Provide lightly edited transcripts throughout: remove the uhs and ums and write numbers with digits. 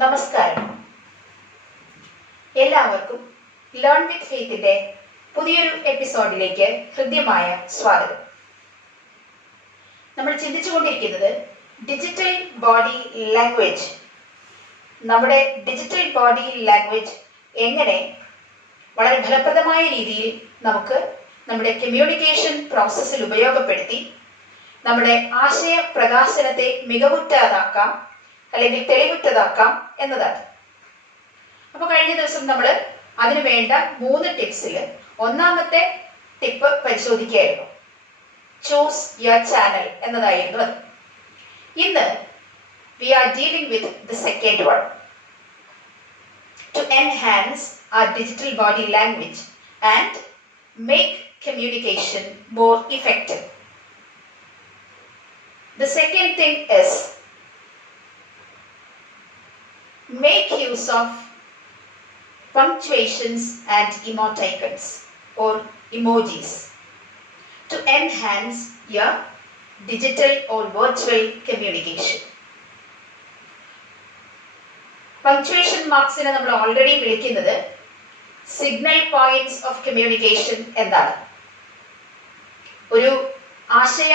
നമസ്കാരം. എല്ലാവർക്കും learn with ഫെയ്ത്തിന്റെ പുതിയൊരു എപ്പിസോഡിലേക്ക് ഹൃദ്യമായ സ്വാഗതം. നമ്മൾ ചിന്തിച്ചുകൊണ്ടിരിക്കുന്നത് ഡിജിറ്റൽ ബോഡി ലാംഗ്വേജ്. നമ്മുടെ ഡിജിറ്റൽ ബോഡി ലാംഗ്വേജ് എങ്ങനെ വളരെ ഫലപ്രദമായ രീതിയിൽ നമുക്ക് നമ്മുടെ കമ്മ്യൂണിക്കേഷൻ പ്രോസസ്സിൽ ഉപയോഗപ്പെടുത്തി നമ്മുടെ ആശയ പ്രകാശനത്തെ മികവുറ്റതാക്കാം അല്ലെങ്കിൽ തെളിവുറ്റതാക്കാം എന്നതാണ്. അപ്പൊ കഴിഞ്ഞ ദിവസം നമ്മൾ അതിനു വേണ്ട 3 ടിപ്സിൽ ഒന്നാമത്തെ ടിപ്പ് പരിശോധിക്കുകയായിരുന്നു. ചൂസ് യുവർ ചാനൽ എന്നതായിരുന്നു അത്. ഇന്ന് we are dealing with the second one, to enhance our digital body language and make communication more effective. The second thing is make use of punctuations and emoticons or emojis to enhance your digital or virtual communication. Punctuation മാർക്സിനെ നമ്മൾ already വിളിക്കുന്നത് signal points of communication എന്നാണ്. ഒരു ആശയ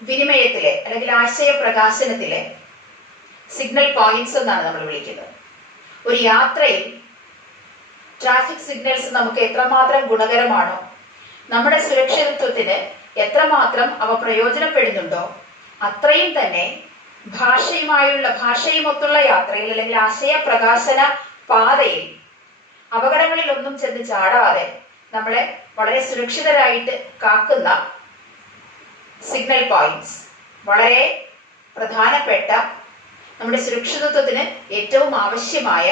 വിനിമയത്തിലെ അല്ലെങ്കിൽ ആശയ പ്രകാശനത്തിലെ signal points എന്നാണ് നമ്മൾ വിളിക്കുന്നത്. ഒരു യാത്രയിൽ ട്രാഫിക് സിഗ്നൽസ് നമുക്ക് എത്രമാത്രം ഗുണകരമാണോ, നമ്മുടെ സുരക്ഷിതത്വത്തിന് എത്രമാത്രം അവ പ്രയോജനപ്പെടുന്നുണ്ടോ, അത്രയും തന്നെ ഭാഷയുമൊത്തുള്ള യാത്രയിൽ അല്ലെങ്കിൽ ആശയ പ്രകാശന പാതയിൽ അപകടങ്ങളിൽ ഒന്നും ചെന്ന് ചാടാതെ നമ്മളെ വളരെ സുരക്ഷിതരായിട്ട് കാക്കുന്ന സിഗ്നൽ പോയിന്റ്സ്, വളരെ പ്രധാനപ്പെട്ട നമ്മുടെ സുരക്ഷിതത്വത്തിന് ഏറ്റവും ആവശ്യമായ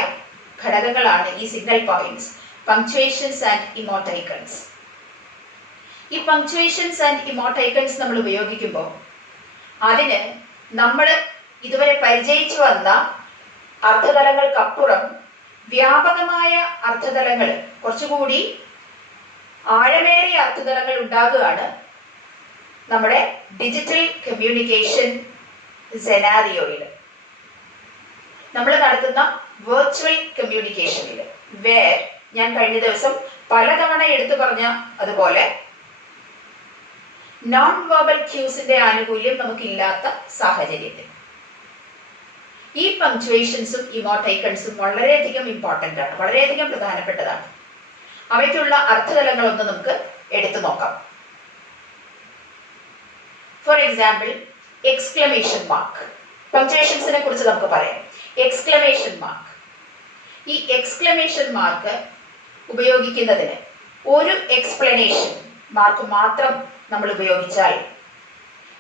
ഘടകങ്ങളാണ് ഈ സിഗ്നൽ പോയിന്റ്സ്, പങ്ക്ച്വേഷൻസ് ആൻഡ് ഇമോട്ടൈക്കൺസ്. ഈ പങ്ക്ച്വേഷൻസ് ആൻഡ് ഇമോട്ടൈക്കൺസ് നമ്മൾ ഉപയോഗിക്കുമ്പോൾ അതിന് നമ്മൾ ഇതുവരെ പരിചയിച്ചു വന്ന അർത്ഥതലങ്ങൾക്കപ്പുറം വ്യാപകമായ അർത്ഥതലങ്ങൾ, കുറച്ചുകൂടി ആഴമേറിയ അർത്ഥതലങ്ങൾ ഉണ്ടാകുകയാണ് നമ്മുടെ ഡിജിറ്റൽ കമ്മ്യൂണിക്കേഷൻ സെനാരിയോയിൽ, നമ്മൾ നടത്തുന്ന വെർച്വൽ കമ്മ്യൂണിക്കേഷനിൽ. ഞാൻ കഴിഞ്ഞ ദിവസം പലതവണ എടുത്തു പറഞ്ഞ അതുപോലെ നോൺ വെർബൽ ക്യൂസിന്റെ ആനുകൂല്യം നമുക്കില്ലാത്ത സാഹചര്യത്തിൽ ഈ പങ്ക്ച്വേഷൻസും ഇമോട്ടൈക്കൺസും വളരെയധികം ഇമ്പോർട്ടൻ്റ് ആണ്, വളരെയധികം പ്രധാനപ്പെട്ടതാണ്. അവയ്ക്കുള്ള അർത്ഥതലങ്ങളൊന്ന് നമുക്ക് എടുത്തു നോക്കാം. For example, exclamation mark. പങ്ക്ച്വേഷൻസിനെ കുറിച്ച് നമുക്ക് പറയാം. എക്സ്ക്ലമേഷൻ മാർക്ക്, ഈ എക്സ്ക്ലമേഷൻ മാർക്ക് ഉപയോഗിക്കുന്നതിന് ഒരു എക്സ്പ്ലനേഷൻ മാർക്ക് മാത്രം നമ്മൾ ഉപയോഗിച്ചാൽ,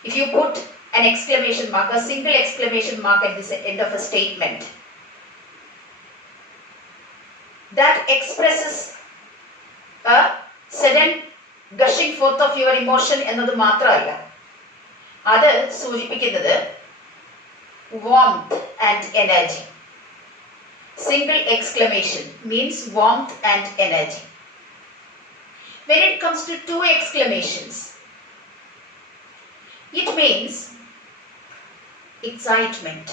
if you put an exclamation mark, a single exclamation mark at the end of a statement that expresses a sudden gushing forth of your emotion എന്നത് മാത്രമല്ല, അത് സൂചിപ്പിക്കുന്നത് warmth and energy. Single exclamation means warmth and energy. When it comes to 2 exclamations, it means excitement.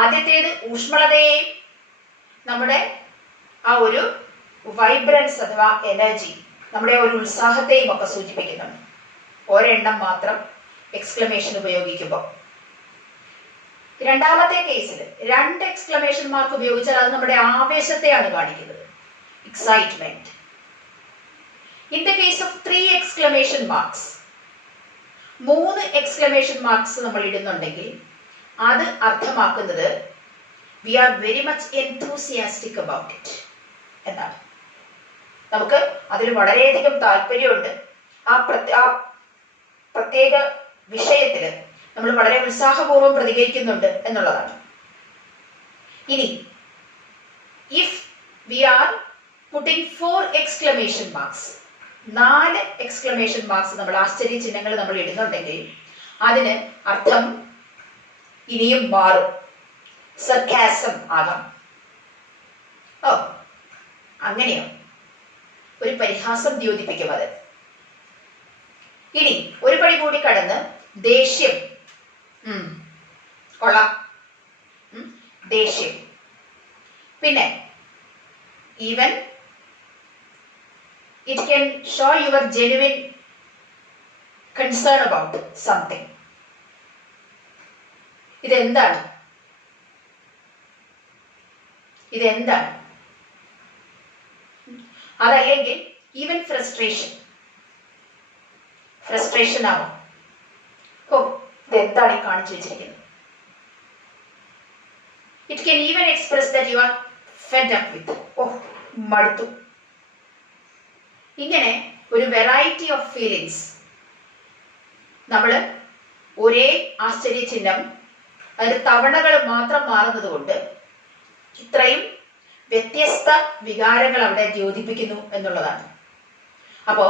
ആദ്യത്തേത് ഊഷ്മളതയെയും നമ്മുടെ ആ ഒരു vibrance അഥവാ energy, നമ്മുടെ ഒരു ഉത്സാഹത്തെയും ഒക്കെ സൂചിപ്പിക്കുന്നുണ്ട് ഒരെണ്ണം മാത്രം എക്സ്ക്ലമേഷൻ ഉപയോഗിക്കുമ്പോൾ. രണ്ടാമത്തെ കേസിൽ 2 എക്സ്ക്ലമേഷൻ മാർക്ക് ഉപയോഗിച്ചാൽ അത് നമ്മുടെ ആവേശത്തെയാണ് കാണിക്കുന്നത്, excitement. In the case of 3 exclamation marks, 3 exclamation marks നമ്മൾ ഇടുന്നുണ്ടെങ്കിൽ അത് അർത്ഥമാക്കുന്നത് we are very much enthusiastic about it എന്നാണ്. നമുക്ക് അതിൽ വളരെയധികം താല്പര്യമുണ്ട്, ആ പ്രത്യേക വിഷയത്തിൽ നമ്മൾ വളരെ ഉത്സാഹപൂർവ്വം പ്രതികരിക്കുന്നുണ്ട് എന്നുള്ളതാണ്. ഇനി if we are putting 4 exclamation marks, 4 exclamation marks നമ്മൾ ആശ്ചര്യ ചിഹ്നങ്ങൾ നമ്മൾ ഇടുന്നുണ്ടെങ്കിൽ അതിന് അർത്ഥം ഇനിയും മാറും, സർക്കാസം ആകാം. ഓ അങ്ങനെയോ, ഒരു പരിഹാസം ദ്യോതിപ്പിക്കും അത്. ഇനി ഒരു പടി കൂടി കടന്ന് ദേഷ്യം, കൊള്ളാം ദേഷ്യം. പിന്നെ even it can show your genuine concern about something. ഇതെന്താണ്? അതല്ലെങ്കിൽ ഈവൻ ഫ്രസ്ട്രേഷൻ ആവാം. ഇതെന്താണ് ഈ കാണിച്ചു വെച്ചിരിക്കുന്നത്? It can even express that you are fed up with. മടുത്തു. ഇങ്ങനെ ഒരു വെറൈറ്റി ഓഫ് ഫീലിങ്സ്. നമ്മൾ ഒരേ ആശ്ചര്യചിഹ്നം അതിന്റെ തവണകൾ മാത്രം മാറുന്നത് കൊണ്ട് ഇത്രയും വ്യത്യസ്ത വികാരങ്ങൾ അവിടെ ദ്യോതിപ്പിക്കുന്നു എന്നുള്ളതാണ്. അപ്പോ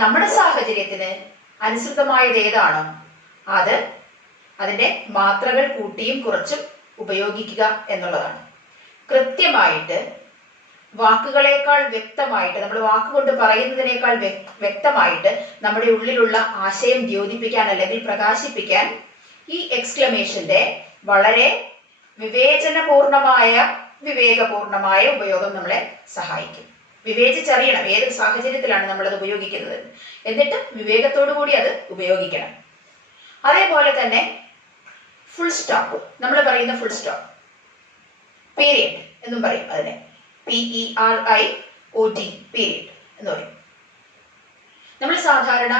നമ്മുടെ സാഹചര്യത്തിന് അനുസൃതമായത് ഏതാണോ അത് അതിന്റെ മാത്രകൾ കൂട്ടിയും കുറച്ചും ഉപയോഗിക്കുക എന്നുള്ളതാണ്. കൃത്യമായിട്ട് വാക്കുകളേക്കാൾ വ്യക്തമായിട്ട്, നമ്മൾ വാക്കുകൊണ്ട് പറയുന്നതിനേക്കാൾ വ്യക്തമായിട്ട് നമ്മുടെ ഉള്ളിലുള്ള ആശയം ദ്യോതിപ്പിക്കാൻ അല്ലെങ്കിൽ പ്രകാശിപ്പിക്കാൻ ഈ എക്സ്ക്ലമേഷന്റെ വളരെ വിവേകപൂർണമായ ഉപയോഗം നമ്മളെ സഹായിക്കും. വിവേചിച്ചറിയണം ഏത് സാഹചര്യത്തിലാണ് നമ്മളത് ഉപയോഗിക്കുന്നത്, എന്നിട്ട് വിവേകത്തോടു കൂടി അത് ഉപയോഗിക്കണം. അതേപോലെ തന്നെ ഫുൾ സ്റ്റോപ്പ്, നമ്മൾ പറയുന്ന ഫുൾ സ്റ്റോപ്പ്, പീരിയഡ് എന്നും പറയും. അതിനെ PERIOD, പീരിയഡ് എന്ന് പറയും. നമ്മൾ സാധാരണ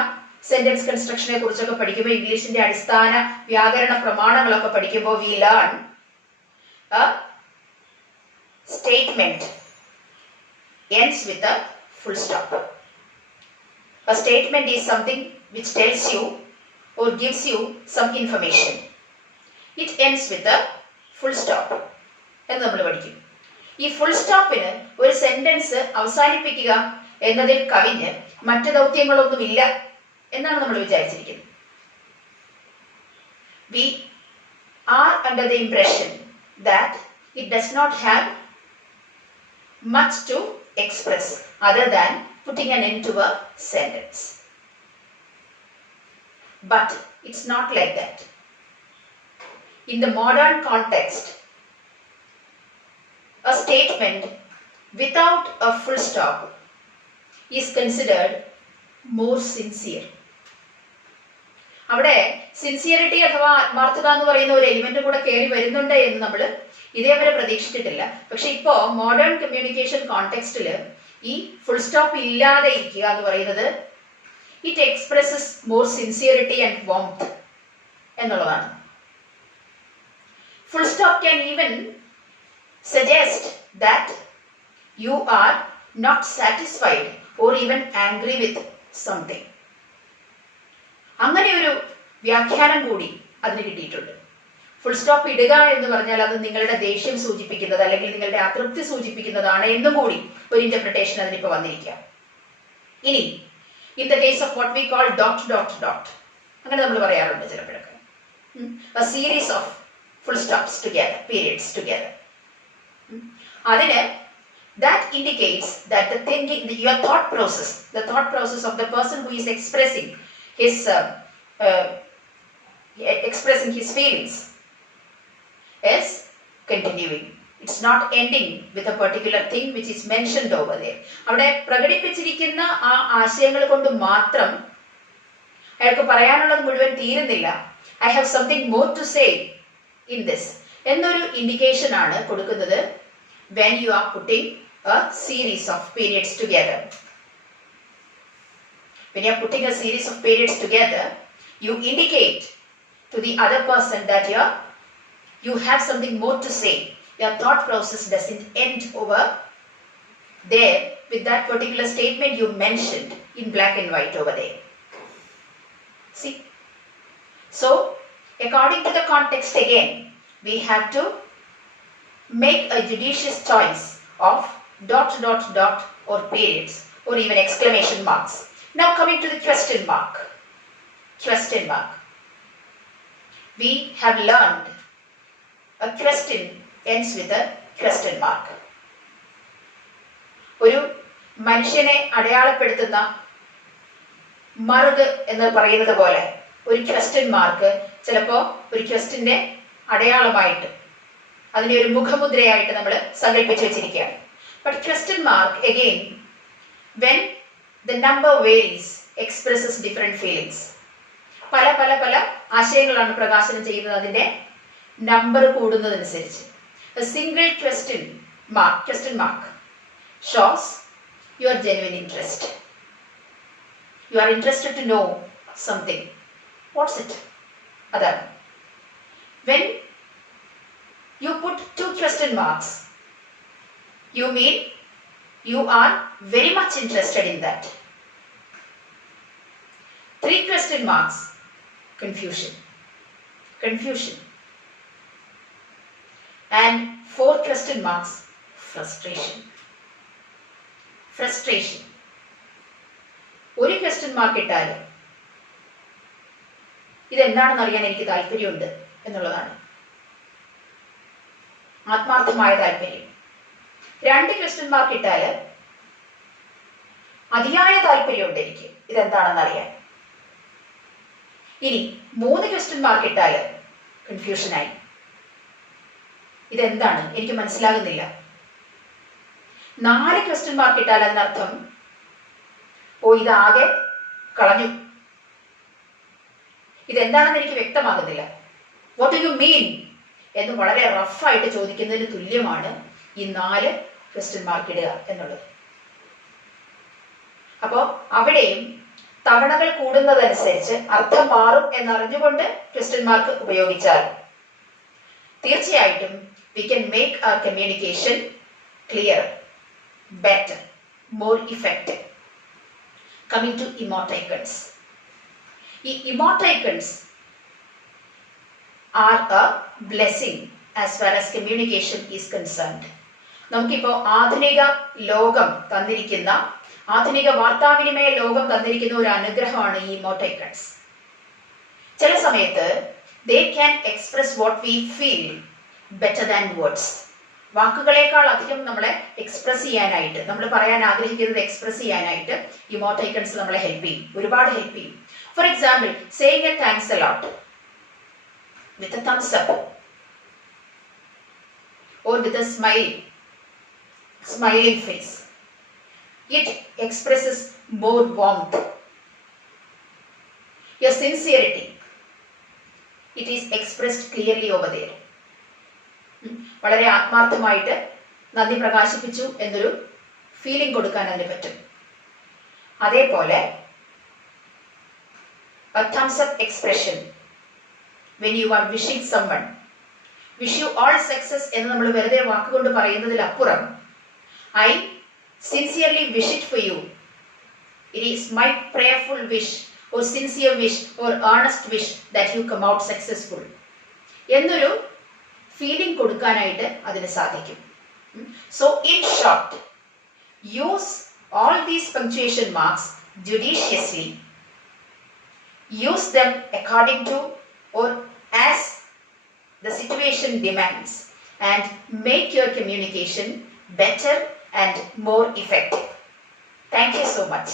സെന്റൻസ് കൺസ്ട്രക്ഷനെ കുറിച്ചൊക്കെ പഠിക്കുമ്പോൾ, ഇംഗ്ലീഷിന്റെ അടിസ്ഥാന വ്യാകരണ പ്രമാണങ്ങളൊക്കെ പഠിക്കുമ്പോൾ we learn a statement ends with a full stop. A statement is something which tells you or gives you some information. It ends with a full stop എന്ന് നമ്മൾ പഠിക്കും. ഈ ഫുൾ സ്റ്റോപ്പിന് ഒരു സെന്റൻസ് അവസാനിപ്പിക്കുക എന്നതിൽ കവിഞ്ഞ് മറ്റു ദൗത്യങ്ങളൊന്നുമില്ല എന്നാണ് നമ്മൾ വിചാരിച്ചിരിക്കുന്നത്. We are under the impression that it does not have much to express other than putting an end to a sentence. But it's not like that. In the modern context, a statement without a full stop is considered more sincere. അവിടെ sincerity അഥവാ ആത്മാർത്ഥത എന്ന് പറയുന്ന ഒരു element കൂടെ കയറി വരുന്നുണ്ട് എന്ന് നമ്മൾ ഇതേവരെ പ്രതീക്ഷിച്ചിട്ടില്ല. പക്ഷെ ഇപ്പോ മോഡേൺ കമ്മ്യൂണിക്കേഷൻ കോണ്ടെക്സ്റ്റിൽ ഈ ഫുൾ സ്റ്റോപ്പ് ഇല്ലാതെ ഇരിക്കുക എന്ന് പറയുന്നത് it expresses more sincerity and warmth എന്നുള്ളതാണ്. Full stop can even suggest that you are not satisfied or even angry with something. അങ്ങനെ ഒരു വ്യാഖ്യാനം കൂടി അതിന് കിട്ടിയിട്ടുണ്ട്. ഫുൾ സ്റ്റോപ്പ് ഇടുക എന്ന് പറഞ്ഞാൽ അത് നിങ്ങളുടെ ദേഷ്യം സൂചിപ്പിക്കുന്നത് അല്ലെങ്കിൽ നിങ്ങളുടെ അതൃപ്തി സൂചിപ്പിക്കുന്നതാണ് എന്നും കൂടി ഒരു ഇന്റർപ്രിട്ടേഷൻ അതിനിപ്പോ വന്നിരിക്കാം. ഇനി in the case of what we call dot dot dot, അങ്ങനെ നമ്മൾ പറയാറുണ്ട് ചിലപ്പോഴൊക്കെ. A series of full stops together, periods together. അതിന് that indicates that the thinking, your thought process of the person who is expressing his feelings is continuing. It's not ending with a particular thing which is mentioned over there. അവിടെ പ്രകടിപ്പിച്ചിരിക്കുന്ന ആ ആശയങ്ങൾ കൊണ്ട് മാത്രം അയാൾക്ക് പറയാനുള്ളത് മുഴുവൻ തീരുന്നില്ല. I have something more to say in this എന്നൊരു ഇൻഡിക്കേഷൻ ആണ് കൊടുക്കുന്നത് when you are putting a series of periods together. When you are putting a series of periods together, you indicate to the other person that you have something more to say. Your thought process doesn't end over there with that particular statement you mentioned in black and white over there. See? So, according to the context again, we have to make a judicious choice of dot dot dot or periods or even exclamation marks. Now coming to the question mark. Question mark. We have learned a question ends with a question mark. ഒരു മനുഷ്യനെ അടയാളപ്പെടുത്തുന്ന മറുക് എന്ന് പറയുന്നത് പോലെ ഒരു question mark ചിലപ്പോ ഒരു ക്വസ്റ്റ്യന്റെ അടയാളമായിട്ട് അതിനെ ഒരു മുഖമുദ്രയായിട്ട് നമ്മൾ സങ്കല്പിച്ച് വെച്ചിരിക്കുകയാണ്. But question mark again when the number varies expresses different feelings. പല പല പല ആശയങ്ങളാണ് പ്രകാശനം ചെയ്യുന്നത് അതിന്റെ number കൂടുന്നതനുസരിച്ച്. A single question mark shows your genuine interest. You are interested to know something. What's it? Adana. When you put 2 question marks, you mean you are very much interested in that. 3 question marks, confusion. And 4 question marks, frustration. ഒരു question mark ഇട്ടാൽ ഇതെന്താണെന്ന് അറിയാൻ എനിക്ക് താല്പര്യമുണ്ട് എന്നുള്ളതാണ്, ആത്മാർത്ഥമായ താല്പര്യം. 2 question mark ഇട്ടാൽ അതിയായ താല്പര്യമുണ്ട് എനിക്ക് ഇതെന്താണെന്ന് അറിയാൻ. ഇനി 3 ക്വസ്റ്റ്യൻ മാർക്ക് ഇട്ടാൽ കൺഫ്യൂഷനായി, ഇതെന്താണ് എനിക്ക് മനസ്സിലാകുന്നില്ല. 4 ക്വസ്റ്റ്യൻ മാർക്ക് ഇട്ടാൽ അതിനർത്ഥം ഓ ഇതാകെ കളഞ്ഞു, ഇതെന്താണെന്ന് എനിക്ക് വ്യക്തമാകുന്നില്ല. വാട്ട് ഡു യു മീൻ എന്ന് വളരെ റഫായിട്ട് ചോദിക്കുന്നതിന് തുല്യമാണ് ഈ 4 ക്വസ്റ്റ്യൻ മാർക്ക് ഇടുക എന്നുള്ളത്. അപ്പോൾ അവിടെയും തവണകൾ കൂടുന്നതനുസരിച്ച് അർത്ഥം മാറും എന്നറിഞ്ഞുകൊണ്ട് ക്വസ്റ്റ്യൻ മാർക്ക് ഉപയോഗിച്ചാൽ തീർച്ചയായിട്ടും we can make our communication clearer, better, more effective. Coming to emoticons. The emoticons are a blessing as far as communication is concerned. നമുക്കിപ്പോൾ ആധുനിക ലോകം തന്നിരിക്കുന്ന, ആധുനിക വാർത്താവിനിമയ ലോകം തന്നിരിക്കുന്ന ഒരു അനുഗ്രഹമാണ് ഈ ഇമോട്ടിക്കൺസ്. ചില സമയത്ത് they can express what we feel better than words. വാക്കുകളേക്കാൾ അധികം നമ്മളെ എക്സ്പ്രസ് ചെയ്യാനായിട്ട്, നമ്മൾ പറയാൻ ആഗ്രഹിക്കുന്നത് എക്സ്പ്രസ് ചെയ്യാനായിട്ട് ഇമോട്ടിക്കൺസ് നമ്മളെ ഹെൽപ്പ് ചെയ്യും, ഒരുപാട് ഹെൽപ്പ് ചെയ്യും. For example, saying A thanks a lot with a thumbs up or with a smiling face. It expresses more warmth. Your sincerity, it is expressed clearly over there. വളരെ ആത്മാർത്ഥമായിട്ട് നന്ദി പ്രകാശിപ്പിച്ചു എന്നൊരു feeling കൊടുക്കാൻ അതിന് പറ്റും. അതേപോലെ a thumbs up expression when you are wishing someone, wish you all success എന്ന് നമ്മൾ വെറുതെ വാക്കുകൊണ്ട് പറയുന്നതിലപ്പുറം I sincerely wish it for you. It is my prayerful wish or sincere wish or earnest wish that you come out successful എന്നൊരു feeling കൊടുക്കാനായിട്ട് അതിന് സാധിക്കും. So in short, use all these punctuation marks judiciously. Use them according to or as the situation demands and make your communication better and more effective. Thank you so much.